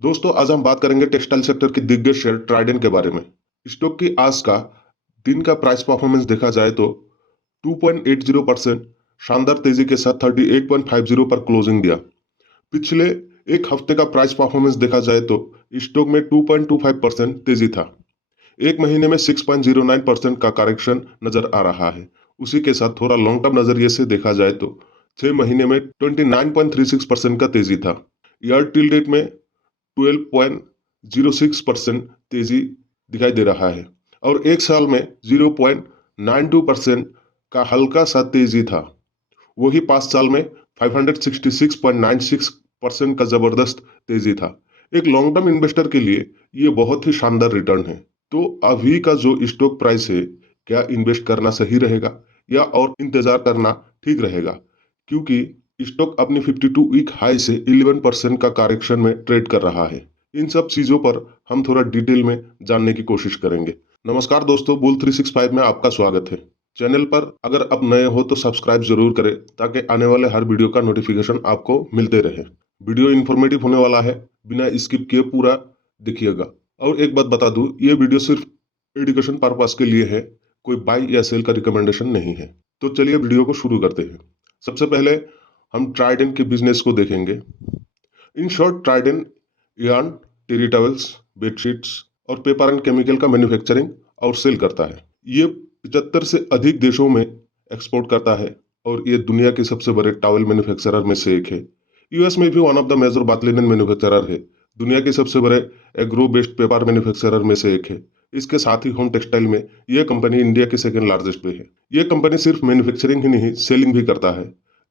दोस्तों आज हम बात करेंगे टेक्सटाइल सेक्टर की दिग्गज शेयर ट्राइडेंट के बारे में। स्टॉक की आज का दिन का प्राइस परफॉर्मेंस देखा जाए तो 2.80% शानदार तेजी के साथ 38.50 पर क्लोजिंग दिया। पिछले एक हफ्ते का प्राइस परफॉर्मेंस देखा जाए तो स्टॉक में 2.25% तेजी था। एक महीने में 6.09% का करेक्शन नजर आ रहा है। उसी के साथ थोड़ा लॉन्ग टर्म नजरिए से देखा जाए तो 6 महीने में 29.36% का तेजी था। ईयर टिल डेट में 12.06% तेजी दिखाई दे रहा है और एक साल में 0.92% का हल्का सा तेजी था। वही 5 साल में 566.96% का जबरदस्त तेजी था। एक लॉन्ग टर्म इन्वेस्टर के लिए ये बहुत ही शानदार रिटर्न है। तो अभी का जो स्टॉक प्राइस है, क्या इन्वेस्ट करना सही रहेगा या और इंतजार करना ठीक रहेगा? क्योंकि स्टॉक अपनी 52 वीक हाई से 11% का करेक्शन में ट्रेड कर रहा है। इन सब चीजों पर हम थोड़ा डिटेल में जानने की कोशिश करेंगे। नमस्कार दोस्तों, बुल 365 में आपका स्वागत है। चैनल पर अगर आप नए हो तो सब्सक्राइब जरूर करें ताकि आने वाले हर वीडियो का नोटिफिकेशन आपको मिलते रहे। वीडियो इन्फॉर्मेटिव होने वाला है, बिना स्किप किए पूरा देखिएगा। और एक बात बता दूं, ये वीडियो सिर्फ एजुकेशन पर्पस के लिए है, कोई बाय या सेल का रिकमेंडेशन नहीं है। तो चलिए वीडियो को शुरू करते हैं। सबसे पहले हम ट्राइडेंट के बिजनेस को देखेंगे। In short, Trident yarn, terry towels, bedsheets और पेपर एंड केमिकल का मैन्युफैक्चरिंग और सेल करता है। ये 75 से अधिक देशों में एक्सपोर्ट करता है और ये दुनिया के सबसे बड़े टॉवल मैन्युफैक्चरर में से एक है। यूएस में भी one of the major bath linen manufacturer है। दुनिया के सबसे बड़े एग्रो बेस्ड पेपर मैन्युफैक्चरर में से एक है। इसके साथ ही होम टेक्सटाइल में यह कंपनी इंडिया की सेकेंड लार्जेस्ट पे है। यह कंपनी सिर्फ मैन्युफैक्चरिंग ही नहीं, सेलिंग भी करता है।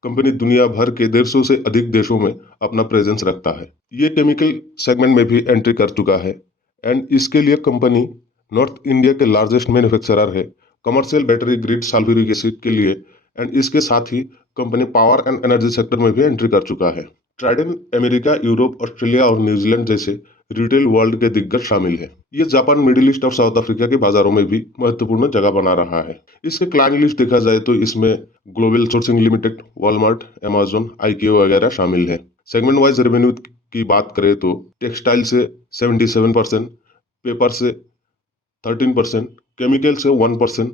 कंपनी दुनिया भर के 150 से अधिक देशों में अपना प्रेजेंस रखता है। ये केमिकल सेगमेंट में भी एंट्री कर चुका है एंड इसके लिए कंपनी नॉर्थ इंडिया के लार्जेस्ट मैन्युफैक्चरर है commercial battery grid sulphuric acid के लिए। एंड इसके साथ ही company power and energy sector में भी एंट्री कर चुका है। ट्राइडेंट अमेरिका, यूरोप, ऑस्ट्रेलिया और न्यूजीलैंड जैसे रिटेल वर्ल्ड के दिग्गज शामिल है। ये जापान, मिडिल ईस्ट और साउथ अफ्रीका के बाजारों में भी महत्वपूर्ण जगह बना रहा है। इसके क्लाइंट लिस्ट देखा जाए तो इसमें global sourcing limited, Walmart, Amazon, Ikio वगैरह शामिल है। सेगमेंट वाइज रेवेन्यू की बात करें तो टेक्सटाइल से 77%, पेपर से 13%, केमिकल से 1%,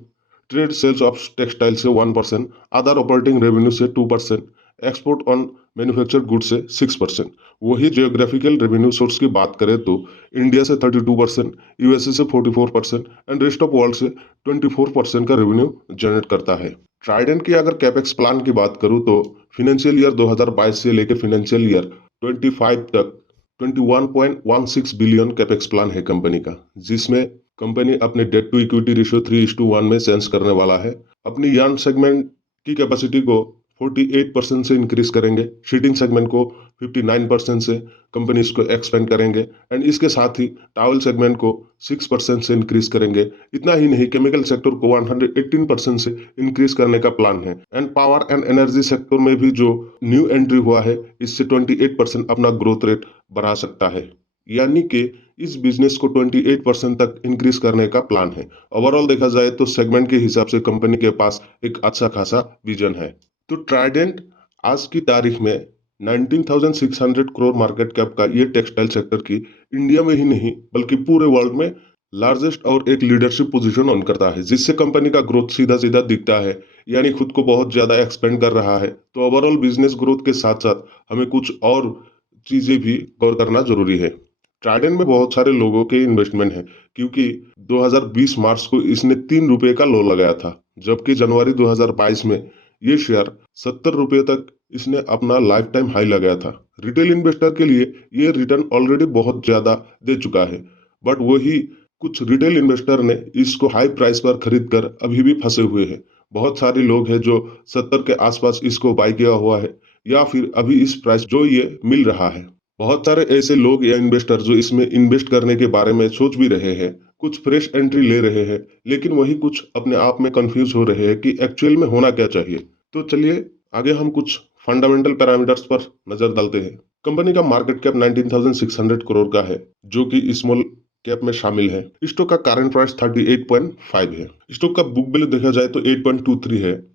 ट्रेड सेल्स ऑफ टेक्सटाइल से 1%, अदर ऑपरेटिंग रेवेन्यू से 2%, एक्सपोर्ट ऑन मैन्युफैक्चर्ड गुड से 6%। वही जियोग्राफिकल रेवेन्यू सोर्स की बात करें तो इंडिया से 32%, यूएसए से 44% एंड रेस्ट ऑफ वर्ल्ड से 24% का रेवेन्यू जनरेट करता है। ट्राइडेंट की अगर कैपेक्स प्लान की बात करूं तो फिनेंशियल ईयर 2022 से लेकर फिनेंशियल ईयर 25 तक 21.16 बिलियन कैपेक्स प्लान है कंपनी का, जिसमें कंपनी अपने डेट टू इक्विटी रेशियो 3:1 में सेंस करने वाला है। अपनी यार्न सेगमेंट की कैपेसिटी को 48% से इंक्रीज करेंगे, शीटिंग सेगमेंट को 59% से कंपनी इसको एक्सपेंड करेंगे एंड इसके साथ ही टावल सेगमेंट को 6% से इंक्रीज करेंगे। इतना ही नहीं, केमिकल सेक्टर को 118% से इंक्रीज करने का प्लान है and power and energy sector में भी जो न्यू एंट्री हुआ है, इससे 28% अपना ग्रोथ रेट बढ़ा सकता है। यानी कि इस बिजनेस को 28% तक इंक्रीज करने का प्लान है। ओवरऑल देखा जाए तो सेगमेंट के हिसाब से कंपनी के पास एक अच्छा खासा विजन है। तो ट्राइडेंट आज की तारीख में 19,600 करोड़ मार्केट कैप का ये टेक्सटाइल सेक्टर की इंडिया में ही नहीं बल्कि पूरे वर्ल्ड में लार्जेस्ट और एक लीडरशिप पोजीशन ऑन करता है, जिससे कंपनी का ग्रोथ सीधा सीधा दिखता है। यानी खुद को बहुत ज्यादा एक्सपेंड कर रहा है। तो ओवरऑल बिजनेस ग्रोथ के साथ साथ हमें कुछ और चीजें भी गौर करना जरूरी है। ट्राइडेंट में बहुत सारे लोगों के इन्वेस्टमेंट है, क्योंकि 2020 मार्च को इसने 3 रुपए का लो लगाया था, जबकि जनवरी 2022 में ये शेयर 70 रुपए तक इसने अपना लाइफ टाइम हाई लगाया था। रिटेल इन्वेस्टर के लिए ये रिटर्न ऑलरेडी बहुत ज्यादा दे चुका है, बट वही कुछ रिटेल इन्वेस्टर ने इसको हाई प्राइस पर खरीद कर अभी भी फंसे हुए हैं। बहुत सारे लोग हैं जो 70 के आसपास इसको बाय किया हुआ है या फिर अभी इस प्राइस जो ये मिल रहा है। बहुत सारे ऐसे लोग या इन्वेस्टर जो इसमें इन्वेस्ट करने के बारे में सोच भी रहे हैं, कुछ फ्रेश एंट्री ले रहे हैं, लेकिन वही कुछ अपने आप में कंफ्यूज हो रहे हैं कि एक्चुअल में होना क्या चाहिए। तो चलिए आगे हम कुछ फंडामेंटल पैरामीटर्स पर नजर डालते हैं। कंपनी का मार्केट कैप 19,600 करोड़ का है, जो कि स्मॉल कैप में शामिल है। स्टॉक का करंट प्राइस 38.5 है। स्टॉक का बुक वैल्यू देखा जाए तो 8.23 है।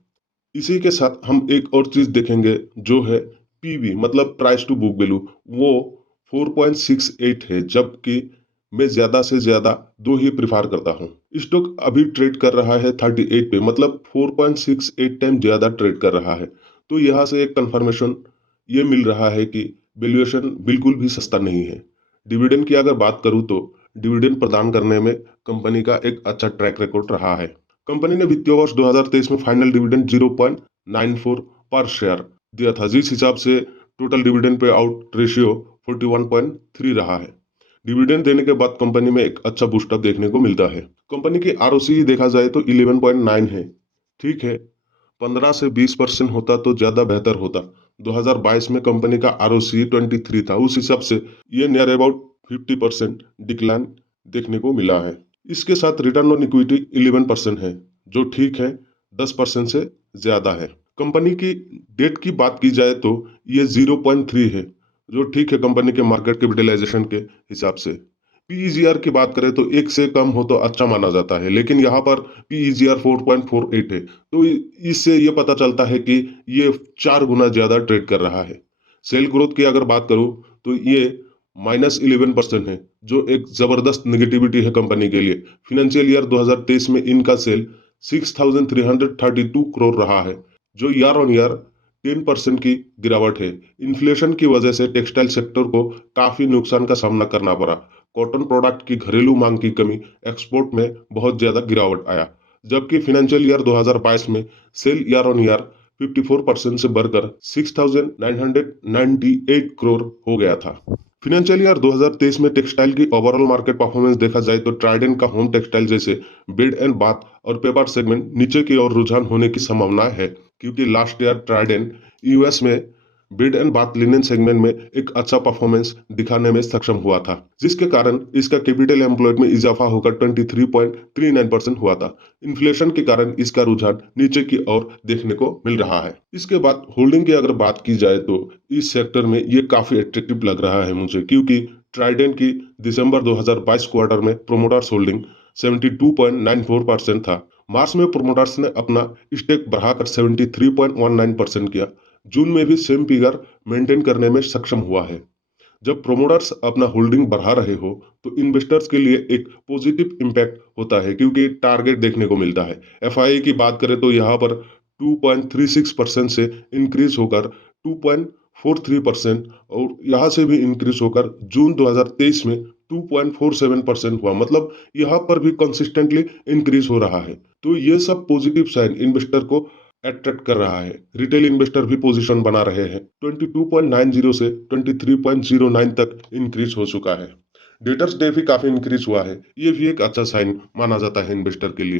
इसी के साथ हम एक और चीज देखेंगे जो है पीवी, मतलब प्राइस टू बुक वैल्यू, वो 4.68 है, जबकि मैं ज्यादा से ज्यादा दो ही प्रिफर करता हूँ। स्टॉक अभी ट्रेड कर रहा है 38 पे, मतलब 4.68 टाइम ज्यादा ट्रेड कर रहा है। तो यहाँ से एक कंफर्मेशन ये मिल रहा है कि वैल्यूएशन बिल्कुल भी सस्ता नहीं है। डिविडेंड की अगर बात करूँ तो डिविडेंड प्रदान करने में कंपनी का एक अच्छा ट्रैक रिकॉर्ड रहा है। कंपनी ने वित्तीय वर्ष 2023 में फाइनल डिविडेंड 0.94 पर शेयर दिया था, जिस हिसाब से total dividend pay out ratio 41.3 रहा है। डिविडेंड देने के बाद कंपनी में एक अच्छा बूस्टअप देखने को मिलता है। कंपनी की आरओसी देखा जाए तो 11.9 है। ठीक है, 15 से 20% होता तो ज्यादा बेहतर होता। 2022 में कंपनी का आरओसी 23 था, उस हिसाब से ये नियर अबाउट 50% डिक्लाइन देखने को मिला है। इसके साथ रिटर्न ऑन इक्विटी 11% है, जो ठीक है, 10% से ज्यादा है। कंपनी की डेट की बात की जाए तो ये 0.3 है, जो ठीक है कंपनी के मार्केट कैपिटलाइजेशन के हिसाब से। पीईजीआर की बात करें तो एक से कम हो तो अच्छा माना जाता है, लेकिन यहाँ पर पीईजीआर 4.48 है, तो इससे ये पता चलता है कि ये 4 गुना ज्यादा ट्रेड कर रहा है। सेल ग्रोथ की अगर बात करूं तो ये -11% है, जो एक जबरदस्त नेगेटिविटी है कंपनी के लिए। फाइनेंशियल ईयर 2023 में इनका सेल 6,332 करोड़ रहा है, जो ईयर ऑन ईयर 10% की गिरावट है। इन्फ्लेशन की वजह से टेक्सटाइल सेक्टर को काफी नुकसान का सामना करना पड़ा। कॉटन प्रोडक्ट की घरेलू मांग की कमी, एक्सपोर्ट में बहुत ज्यादा गिरावट आया, जबकि फाइनेंशियल ईयर 2022 में सेल ईयर ऑन ईयर 54% से बढ़कर 6,998 करोड़ हो गया था। फाइनेंशियल ईयर 2023 में टेक्सटाइल की ओवरऑल मार्केट परफॉर्मेंस देखा जाए तो ट्राइडेंट का होम टेक्सटाइल जैसे बेड एंड बाथ और पेपर सेगमेंट नीचे की ओर रुझान होने की संभावना है, क्योंकि लास्ट ईयर ट्राइडेंट यूएस में bed and bath linen segment में एक अच्छा परफॉर्मेंस दिखाने में सक्षम हुआ था, जिसके कारण इसका कैपिटल एम्प्लॉयड में इजाफा होकर 23.39% हुआ था। इन्फ्लेशन के कारण इसका रुझान नीचे की ओर देखने को मिल रहा है। इसके बाद होल्डिंग की अगर बात की जाए तो इस सेक्टर में ये काफी अट्रैक्टिव लग रहा है मुझे, क्योंकि ट्राइडेंट की दिसंबर 2022 क्वार्टर में प्रोमोटर्स होल्डिंग 72.94% था। मार्च में प्रोमोटर्स ने अपना स्टेक बढ़ाकर 73.19% किया। जून में भी सेम फिगर मेंटेन करने में सक्षम हुआ है। जब प्रोमोटर्स अपना होल्डिंग बढ़ा रहे हो तो इन्वेस्टर्स के लिए एक पॉजिटिव इम्पैक्ट होता है, क्योंकि टारगेट देखने को मिलता है। एफआई की बात करें तो यहाँ पर 2.36% से इंक्रीज होकर 2.43% और यहाँ से भी इंक्रीज होकर जून 2023 में 2.47% हुआ, मतलब यहाँ पर भी कंसिस्टेंटली इंक्रीज हो रहा है। तो ये सब पॉजिटिव साइन इन्वेस्टर को अट्रैक्ट कर रहा है। रिटेल इन्वेस्टर भी पोजीशन बना रहे हैं। 22.90 से 23.09 तक इंक्रीज हो चुका है। डेटर्स डे भी काफी इंक्रीज हुआ है, ये भी एक अच्छा साइन माना जाता है इन्वेस्टर के लिए।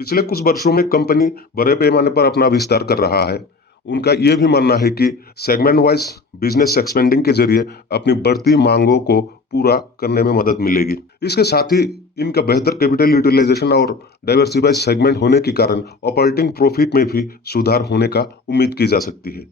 पिछले कुछ वर्षों में कंपनी बड़े पैमाने पर अपना विस्तार कर रहा है। उनका यह भी मानना है कि सेगमेंट वाइज बिजनेस एक्सपेंडिंग के जरिए अपनी बढ़ती मांगों को पूरा करने में मदद मिलेगी। इसके साथ ही इनका बेहतर कैपिटल यूटिलाइजेशन और डाइवर्सिफाइड सेगमेंट होने के कारण ऑपरेटिंग प्रॉफिट में भी सुधार होने का उम्मीद की जा सकती है।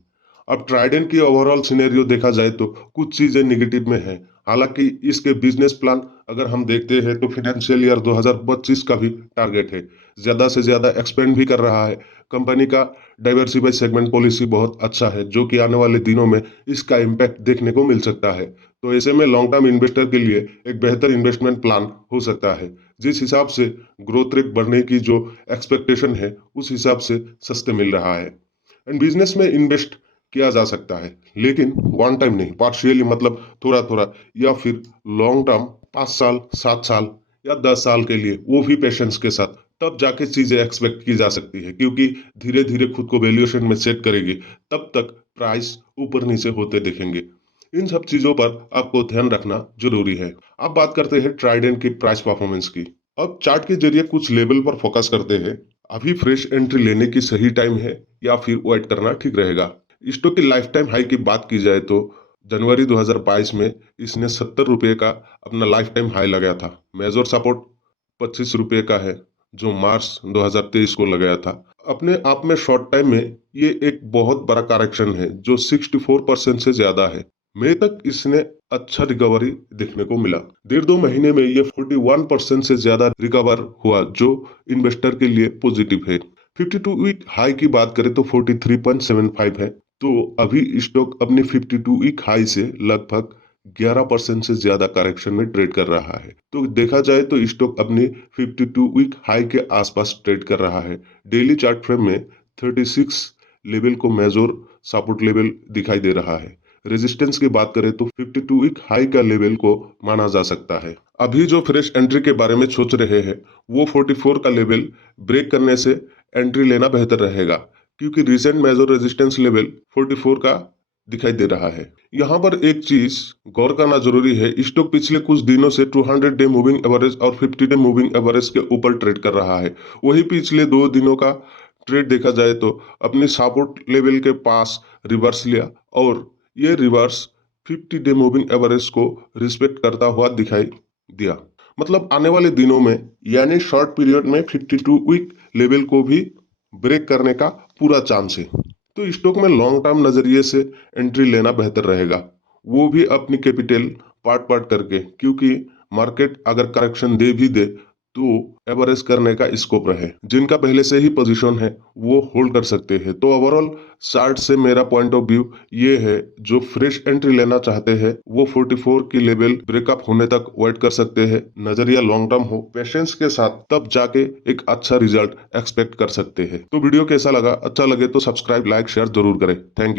अब ट्राइडेंट की ओवरऑल सिनेरियो देखा जाए तो कुछ चीजें निगेटिव में है। हालांकि इसके बिजनेस प्लान अगर हम देखते हैं तो फाइनेंशियल ईयर 2025 का भी टारगेट है, ज्यादा से ज्यादा एक्सपेंड भी कर रहा है। कंपनी का डाइवर्सिफाइड सेगमेंट पॉलिसी बहुत अच्छा है, जो कि आने वाले दिनों में इसका इम्पैक्ट देखने को मिल सकता है। तो ऐसे में लॉन्ग टर्म इन्वेस्टर के लिए एक बेहतर इन्वेस्टमेंट प्लान हो सकता है। जिस हिसाब से ग्रोथ रेट बढ़ने की जो एक्सपेक्टेशन है उस हिसाब से सस्ते मिल रहा है। एंड बिजनेस में इन्वेस्ट किया जा सकता है, लेकिन वन टाइम नहीं, पार्शियली, मतलब थोड़ा थोड़ा, या फिर लॉन्ग टर्म 5 साल 7 साल या 10 साल के लिए, वो भी पेशेंस के साथ, तब जाके चीजें एक्सपेक्ट की जा सकती है, क्योंकि धीरे धीरे खुद को वैल्यूएशन में सेट करेगी, तब तक प्राइस ऊपर नीचे होते दिखेंगे। इन सब चीजों पर आपको ध्यान रखना जरूरी है। अब बात करते हैं ट्राइडेंट की प्राइस परफॉर्मेंस की। अब चार्ट के जरिए कुछ लेवल पर फोकस करते हैं। अभी फ्रेश एंट्री लेने की सही टाइम है या फिर वेट करना ठीक रहेगा। स्टॉक की लाइफ टाइम हाई की बात की जाए तो जनवरी 2022 में इसने 70 रुपये का अपना लाइफ टाइम हाई लगाया था। मेजर सपोर्ट 25 रुपये का है, जो मार्च 2023 को लगाया था। अपने आप में शॉर्ट टाइम में ये एक बहुत बड़ा करेक्शन है, जो 64% से ज्यादा है। मई तक इसने अच्छा रिकवरी देखने को मिला। 1.5-2 महीने में ये 41% से ज्यादा रिकवर हुआ, जो इन्वेस्टर के लिए पॉजिटिव है। 52 वीक हाई की बात करें तो 43.75 है। तो अभी स्टॉक अपनी 52 वीक हाई से लगभग 11% से ज्यादा करेक्शन में ट्रेड कर रहा है। तो देखा जाए तो स्टॉक अपनी 52 वीक हाई के आसपास ट्रेड कर रहा है। डेली चार्ट फ्रेम में 36 लेवल को मेजर सपोर्ट लेवल दिखाई दे रहा है। रेजिस्टेंस की बात करें तो 52 वीक हाई का लेवल को माना जा सकता है। अभी जो फ्रेश एंट्री के बारे में सोच रहे हैं वो 44 का लेवल ब्रेक करने से एंट्री लेना बेहतर रहेगा, क्योंकि रिसेंट मेजर रेजिस्टेंस लेवल 44 का दिखाई दे रहा है। यहाँ पर एक चीज गौर करना जरूरी है, स्टॉक पिछले कुछ दिनों से 200 डे मूविंग एवरेज और 50 डे मूविंग एवरेज के ऊपर ट्रेड कर रहा है। वही पिछले 2 दिनों का ट्रेड देखा जाए तो अपनी सपोर्ट लेवल के पास रिवर्स लिया और ये रिवर्स 50 डे मूविंग एवरेज को रिस्पेक्ट करता हुआ दिखाई दिया। मतलब आने वाले दिनों में यानी शॉर्ट पीरियड में 52 वीक लेवल को भी ब्रेक करने का पूरा चांस है। तो स्टॉक में लॉन्ग टर्म नजरिए से एंट्री लेना बेहतर रहेगा, वो भी अपनी कैपिटल पार्ट पार्ट करके, क्योंकि मार्केट अगर करेक्शन दे भी दे तो एवरेज करने का स्कोप रहे। जिनका पहले से ही पोजीशन है वो होल्ड कर सकते हैं। तो ओवरऑल चार्ट से मेरा पॉइंट ऑफ व्यू ये है, जो फ्रेश एंट्री लेना चाहते हैं वो 44 की लेवल ब्रेकअप होने तक वेट कर सकते हैं। नजरिया लॉन्ग टर्म हो, पेशेंस के साथ, तब जाके एक अच्छा रिजल्ट एक्सपेक्ट कर सकते हैं। तो वीडियो कैसा लगा? अच्छा लगे तो सब्सक्राइब, लाइक, शेयर जरूर करें। Thank you.